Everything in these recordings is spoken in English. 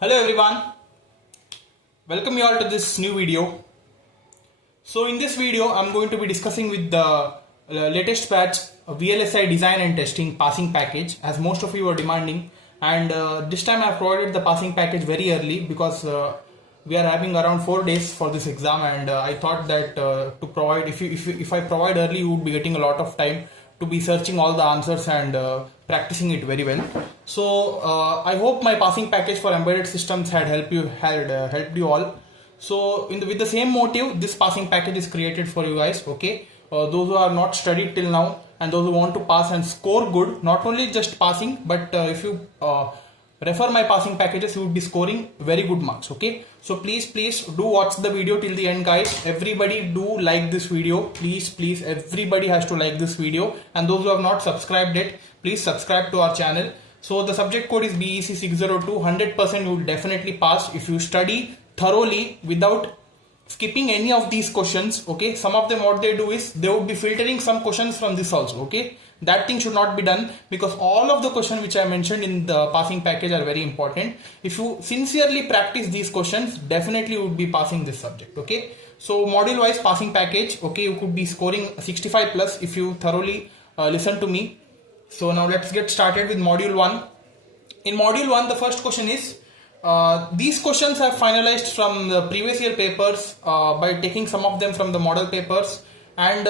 Hello everyone, welcome you all to this new video. So in this video I'm going to be discussing with the latest patch VLSI design and testing passing package, as most of you are demanding, and this time I have provided the passing package very early because we are having around 4 days for this exam, and I thought that to provide, if I provide early, you would be getting a lot of time to be searching all the answers and practicing it very well. So I hope my passing package for embedded systems had helped you all. So with the same motive, this passing package is created for you guys. Okay, those who are not studied till now and those who want to pass and score good, not only just passing, but if you refer my passing packages, you would be scoring very good marks. Okay, so please do watch the video till the end, guys. Everybody do like this video, please, everybody has to like this video, and those who have not subscribed yet, please subscribe to our channel. So the subject code is BEC602. 100% you will definitely pass if you study thoroughly without skipping any of these questions. Okay, some of them, what they do is they would be filtering some questions from this also. Okay, that thing should not be done, because all of the questions which I mentioned in the passing package are very important. If you sincerely practice these questions, definitely you would be passing this subject. Okay, so module wise passing package, okay, you could be scoring 65 plus if you thoroughly listen to me. So now let's get started with module 1. In module 1, the first question is, these questions are finalized from the previous year papers by taking some of them from the model papers and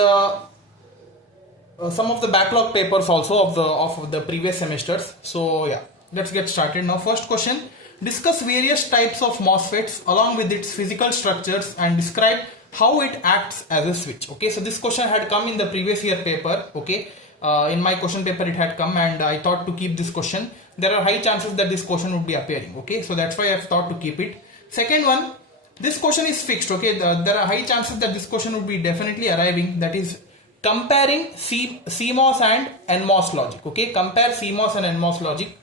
some of the backlog papers also of the previous semesters. So yeah, let's get started. Now first question, discuss various types of MOSFETs along with its physical structures and describe how it acts as a switch. Okay, so this question had come in the previous year paper. Okay, in my question paper it had come, and I thought to keep this question. There are high chances that this question would be appearing. Okay, so that's why I have thought to keep it. Second one, this question is fixed. Okay, there are high chances that this question would be definitely arriving. That is comparing CMOS and NMOS logic. Okay, compare CMOS and NMOS logic.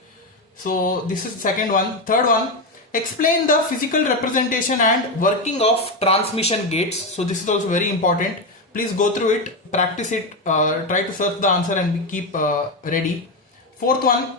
So this is the second one. Third one, explain the physical representation and working of transmission gates. So this is also very important. Please go through it, practice it, try to search the answer and keep ready. Fourth one,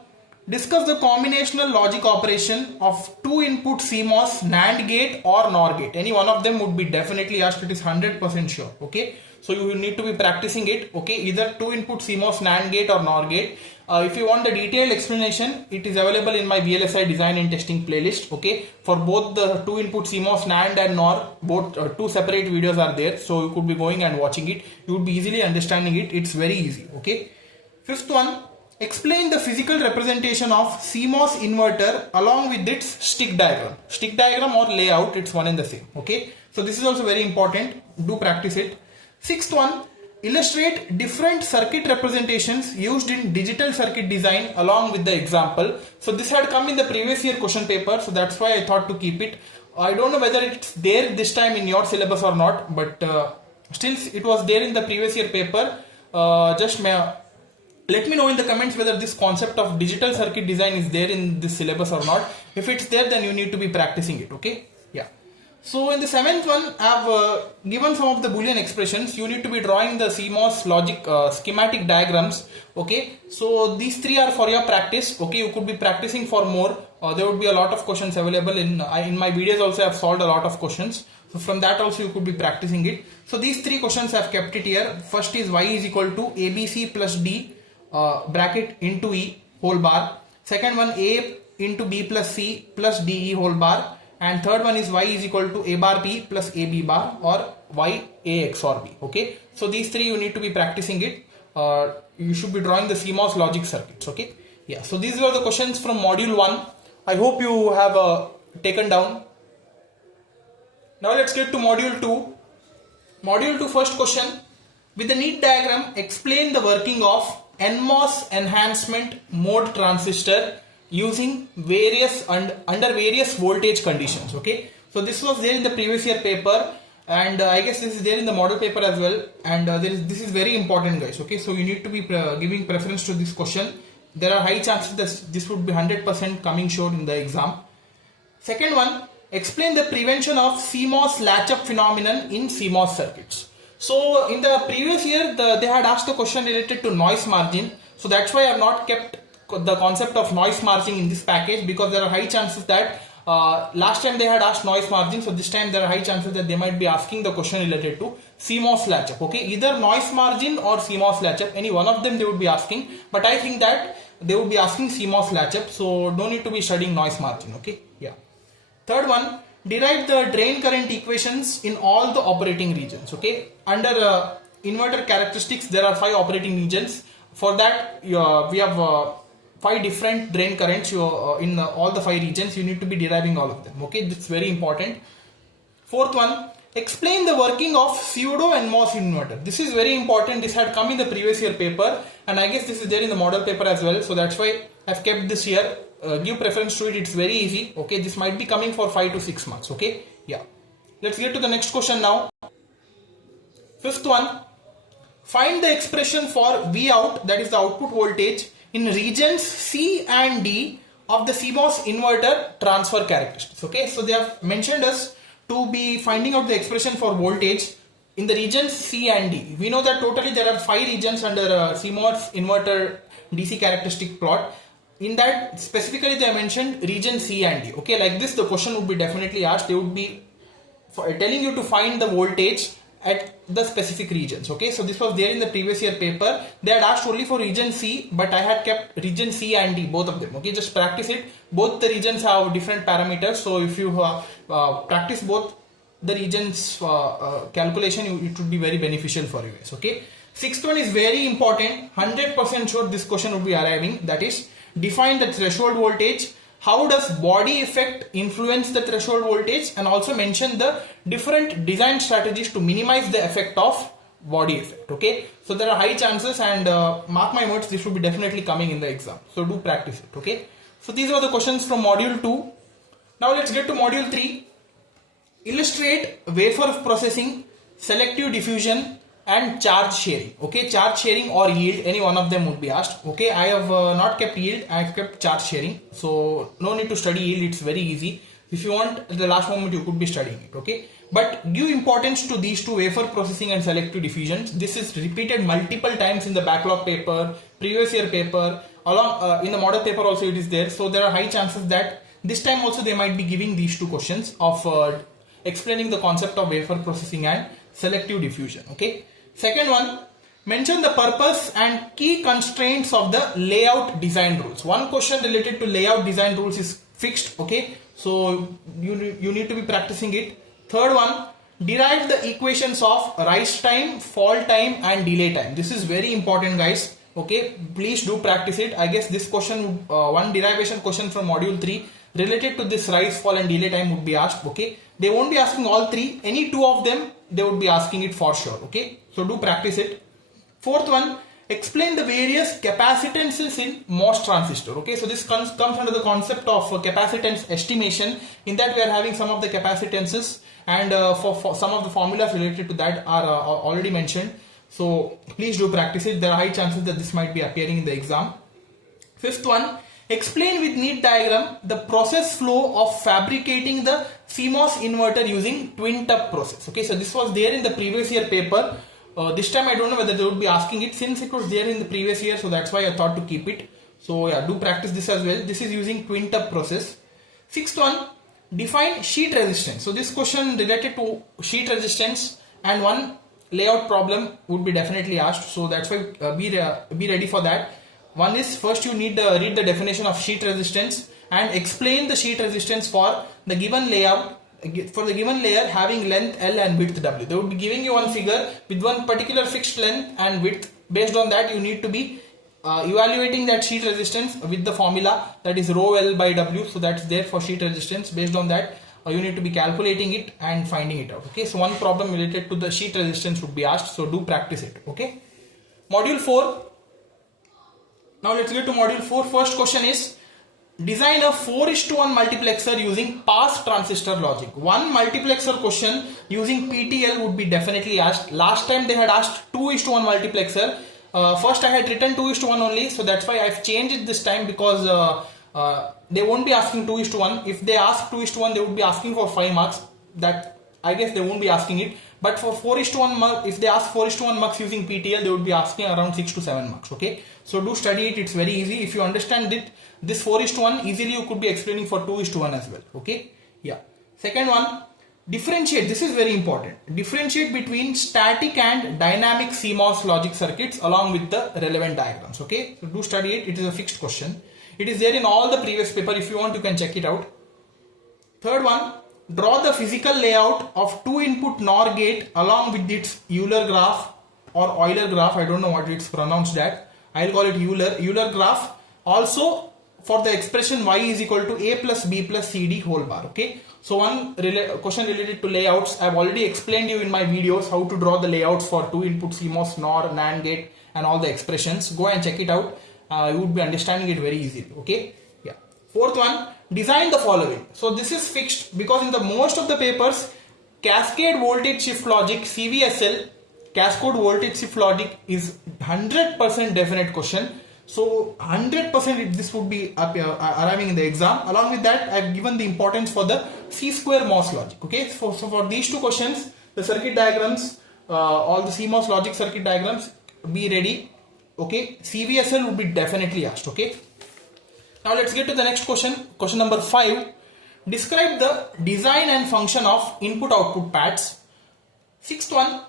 discuss the combinational logic operation of 2-input CMOS NAND gate or NOR gate. Any one of them would be definitely asked. It is 100% sure. Okay, so you will need to be practicing it. Okay, either 2-input CMOS NAND gate or NOR gate. If you want the detailed explanation, it is available in my VLSI design and testing playlist. Okay, for both the 2-input CMOS NAND and NOR, both two separate videos are there. So you could be going and watching it. You would be easily understanding it. It's very easy. Okay. Fifth one, explain the physical representation of CMOS inverter along with its stick diagram. Stick diagram or layout, it's one and the same. Okay, so this is also very important. Do practice it. Sixth one, illustrate different circuit representations used in digital circuit design along with the example. So this had come in the previous year question paper, so that's why I thought to keep it. I don't know whether it's there this time in your syllabus or not, but still it was there in the previous year paper. Let me know in the comments whether this concept of digital circuit design is there in this syllabus or not. If it's there, then you need to be practicing it. Okay, yeah. So in the seventh one, I have given some of the Boolean expressions. You need to be drawing the CMOS logic schematic diagrams. Okay, so these three are for your practice. Okay, you could be practicing for more. There would be a lot of questions available in my videos. Also, I have solved a lot of questions. So from that also you could be practicing it. So these three questions I have kept it here. First is y is equal to ABC plus D bracket into E whole bar. Second one, A into B plus C plus DE whole bar. And third one is y is equal to A bar P plus AB bar, or y A XOR B. Okay, so these three you need to be practicing it. You should be drawing the CMOS logic circuits. Okay, yeah, so these were the questions from module 1. I hope you have taken down. Now let's get to module 2. Module 2, first question, with the neat diagram, explain the working of NMOS enhancement mode transistor using under various voltage conditions. Okay, so this was there in the previous year paper, and I guess this is there in the model paper as well, and this is very important, guys. Okay, so you need to be giving preference to this question. There are high chances that this would be 100% coming sure in the exam. Second one, explain the prevention of CMOS latch-up phenomenon in CMOS circuits. So in the previous year, they had asked a question related to noise margin. So that's why I have not kept the concept of noise margin in this package, because there are high chances that Last time they had asked noise margin, so this time there are high chances that they might be asking the question related to CMOS latch-up. Okay, either noise margin or CMOS latch-up, any one of them they would be asking, but I think that they would be asking CMOS latch-up, so don't need to be studying noise margin. Okay, yeah. Third one, derive the drain current equations in all the operating regions. Okay, under inverter characteristics there are 5 operating regions. For that we have 5 different drain currents in all the 5 regions. You need to be deriving all of them. Okay, that's very important. Fourth one, explain the working of pseudo NMOS inverter. This is very important. This had come in the previous year paper, and I guess this is there in the model paper as well, so that's why I've kept this here. Give preference to it. It's very easy. Okay, this might be coming for 5 to 6 marks. Okay, yeah. Let's get to the next question now. Fifth one, find the expression for V out, that is the output voltage, in regions C and D of the CMOS inverter transfer characteristics. Okay, so they have mentioned us to be finding out the expression for voltage in the regions C and D. We know that totally there are 5 regions under CMOS inverter DC characteristic plot. In that specifically they mentioned region C and D. Okay, like this the question would be definitely asked. They would be telling you to find the voltage at the specific regions. Okay, so this was there in the previous year paper. They had asked only for region C, but I had kept region C and D, both of them. Okay, just practice it. Both the regions have different parameters, so if you practice both the regions calculation, it would be very beneficial for you guys. Okay, sixth one is very important. 100% sure this question would be arriving. That is, define the threshold voltage. How does body effect influence the threshold voltage, and also mention the different design strategies to minimize the effect of body effect. Okay, so there are high chances, and mark my words, this should be definitely coming in the exam, so do practice it. Okay, so these are the questions from module 2. Now let's get to module 3. Illustrate wafer processing, selective diffusion and charge sharing. Okay, charge sharing or yield, any one of them would be asked. Okay, I have not kept yield, I have kept charge sharing, so no need to study yield, it's very easy. If you want at the last moment you could be studying it. Okay, but give importance to these two, wafer processing and selective diffusions. This is repeated multiple times in the backlog paper, previous year paper, along in the model paper also it is there, so there are high chances that this time also they might be giving these two questions of explaining the concept of wafer processing and selective diffusion. Okay, second one, mention the purpose and key constraints of the layout design rules. One question related to layout design rules is fixed. Okay, so you need to be practicing it. Third one, derive the equations of rise time, fall time and delay time. This is very important, guys. Okay, please do practice it. I guess this question, one derivation question from module 3 related to this rise, fall and delay time would be asked. Okay, they won't be asking all 3, any 2 of them they would be asking it for sure. Okay, so do practice it. Fourth one, explain the various capacitances in MOS transistor. Okay, so this comes under the concept of capacitance estimation. In that we are having some of the capacitances, and for some of the formulas related to that are already mentioned. So please do practice it. There are high chances that this might be appearing in the exam. Fifth one, explain with neat diagram the process flow of fabricating the CMOS inverter using twin tub process. Okay, so this was there in the previous year paper. This time I don't know whether they would be asking it, since it was there in the previous year, so that's why I thought to keep it. So yeah, do practice this as well. This is using twin tub process. Sixth one, define sheet resistance. So this question related to sheet resistance and one layout problem would be definitely asked, so that's why be ready for that. One is, first you need to read the definition of sheet resistance and explain the sheet resistance for the given layout, for the given layer having length L and width W. They would be giving you one figure with one particular fixed length and width. Based on that you need to be evaluating that sheet resistance with the formula, that is rho L by W. So that's there for sheet resistance. Based on that you need to be calculating it and finding it out. Okay, so one problem related to the sheet resistance would be asked, so do practice it. Okay, module 4. Now let's get to module 4. First question is, design a 4:1 multiplexer using pass transistor logic. One multiplexer question using PTL would be definitely asked. Last time they had asked 2:1 multiplexer. First I had written 2:1 only, so that's why I've changed it this time, because they won't be asking 2:1. If they ask 2:1, they would be asking for 5 marks. That I guess they won't be asking it. But for 4:1 mux, if they ask 4:1 mux using PTL, they would be asking around 6 to 7 mux. Okay, so do study it. It's very easy. If you understand it, this 4:1 easily you could be explaining for 2:1 as well. Okay, yeah. Second one, differentiate. This is very important. Differentiate between static and dynamic CMOS logic circuits along with the relevant diagrams. Okay, so do study it. It is a fixed question. It is there in all the previous paper. If you want, you can check it out. Third one, draw the physical layout of 2-input NOR gate along with its Euler graph or Euler graph. I don't know what it's pronounced at. I'll call it Euler graph. Also for the expression y is equal to a plus b plus cd whole bar. Okay. So one question related to layouts. I've already explained you in my videos how to draw the layouts for 2-input CMOS, NOR, NAND gate and all the expressions. Go and check it out. You would be understanding it very easily. Okay. Yeah. Fourth one, design the following. So this is fixed because in the most of the papers, cascade voltage shift logic, CVSL, cascade voltage shift logic is 100% definite question. So 100% this would be arriving in the exam. Along with that, I've given the importance for the C-square MOS logic. Okay, so for these two questions, the circuit diagrams, all the CMOS logic circuit diagrams, be ready. Okay, CVSL would be definitely asked. Okay. Now let's get to the next question. Question number 5. Describe the design and function of input-output pads. Sixth one.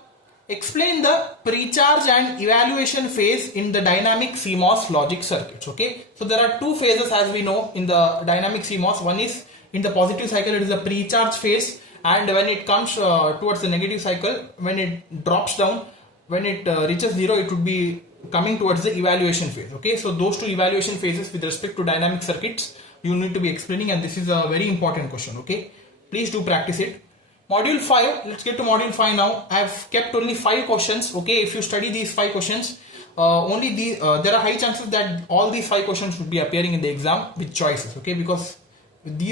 Explain the pre-charge and evaluation phase in the dynamic CMOS logic circuits. Okay. So there are two phases as we know in the dynamic CMOS. One is in the positive cycle, it is the pre-charge phase, and when it comes towards the negative cycle, when it drops down, when it reaches 0, it would be coming towards the evaluation phase. Okay, so those two evaluation phases with respect to dynamic circuits you need to be explaining, and this is a very important question. Okay, please do practice it. Module 5, let's get to module 5 now. I have kept only 5 questions. Okay, if you study these 5 questions, there are high chances that all these 5 questions would be appearing in the exam with choices. Okay, because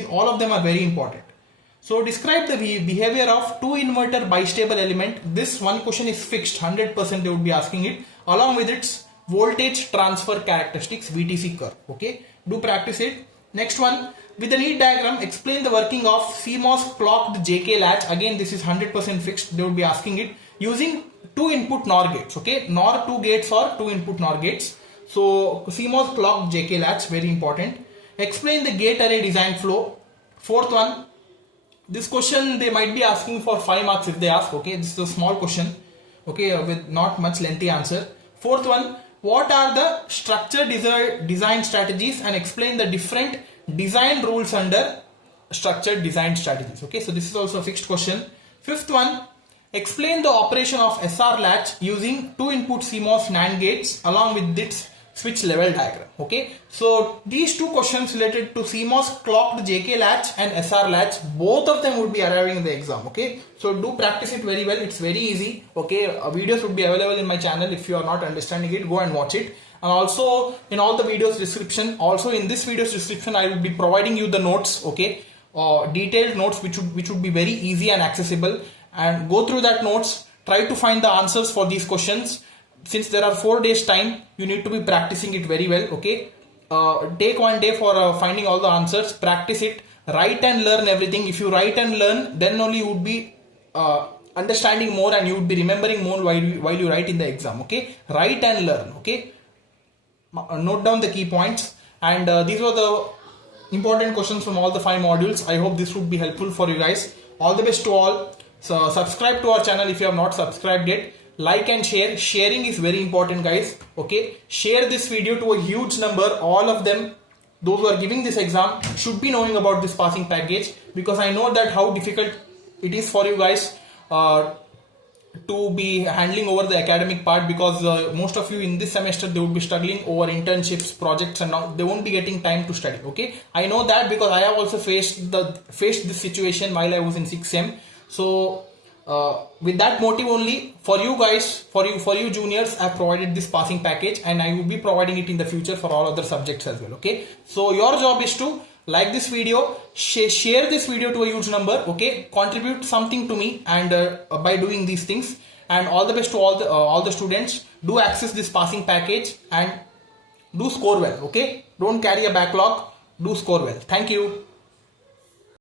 all of them are very important. So describe the behavior of 2 inverter bistable element. This one question is fixed, 100% they would be asking it, along with its voltage transfer characteristics, VTC curve. Okay, do practice it. Next one, with the need diagram, explain the working of CMOS clocked JK latch. Again, this is 100% fixed. They would be asking it using 2 input NOR gates. Okay, NOR 2 gates or 2 input NOR gates. So CMOS clocked JK latch, very important. Explain the gate array design flow. Fourth one, this question they might be asking for 5 marks if they ask. Okay, this is a small question. Okay, with not much lengthy answer. Fourth one, what are the structure design strategies and explain the different design rules under structured design strategies. Okay, so this is also a fixed question. Fifth one, explain the operation of SR latch using 2 input CMOS NAND gates along with its switch level diagram. Okay, so these two questions related to CMOS clocked JK latch and SR latch, both of them would be arriving in the exam. Okay, so do practice it very well. It's very easy. Okay, videos would be available in my channel. If you are not understanding it, go and watch it. And also in all the videos description, also in this video's description, I will be providing you the notes. Okay, detailed notes which would be very easy and accessible. And go through that notes. Try to find the answers for these questions. Since there are 4 days time, you need to be practicing it very well. Okay, take 1 day for finding all the answers. Practice it. Write and learn everything. If you write and learn, then only you would be understanding more and you would be remembering more while you write in the exam. Okay, write and learn. Okay, note down the key points, and these were the important questions from all the 5 modules. I hope this would be helpful for you guys. All the best to all. So subscribe to our channel if you have not subscribed yet. Like and share. Sharing is very important, guys. Okay, share this video to a huge number. All of them, those who are giving this exam, should be knowing about this passing package, because I know that how difficult it is for you guys to be handling over the academic part, because most of you in this semester they would be struggling over internships, projects and all. They won't be getting time to study. Okay, I know that because I have also faced this situation while I was in 6th Sem. So with that motive only, for you guys, for you juniors, I have provided this passing package, and I will be providing it in the future for all other subjects as well. Okay, so your job is to like this video, share this video to a huge number. Okay, contribute something to me, and by doing these things. And all the best to all the students. Do access this passing package and do score well. Okay, don't carry a backlog. Do score well. Thank you.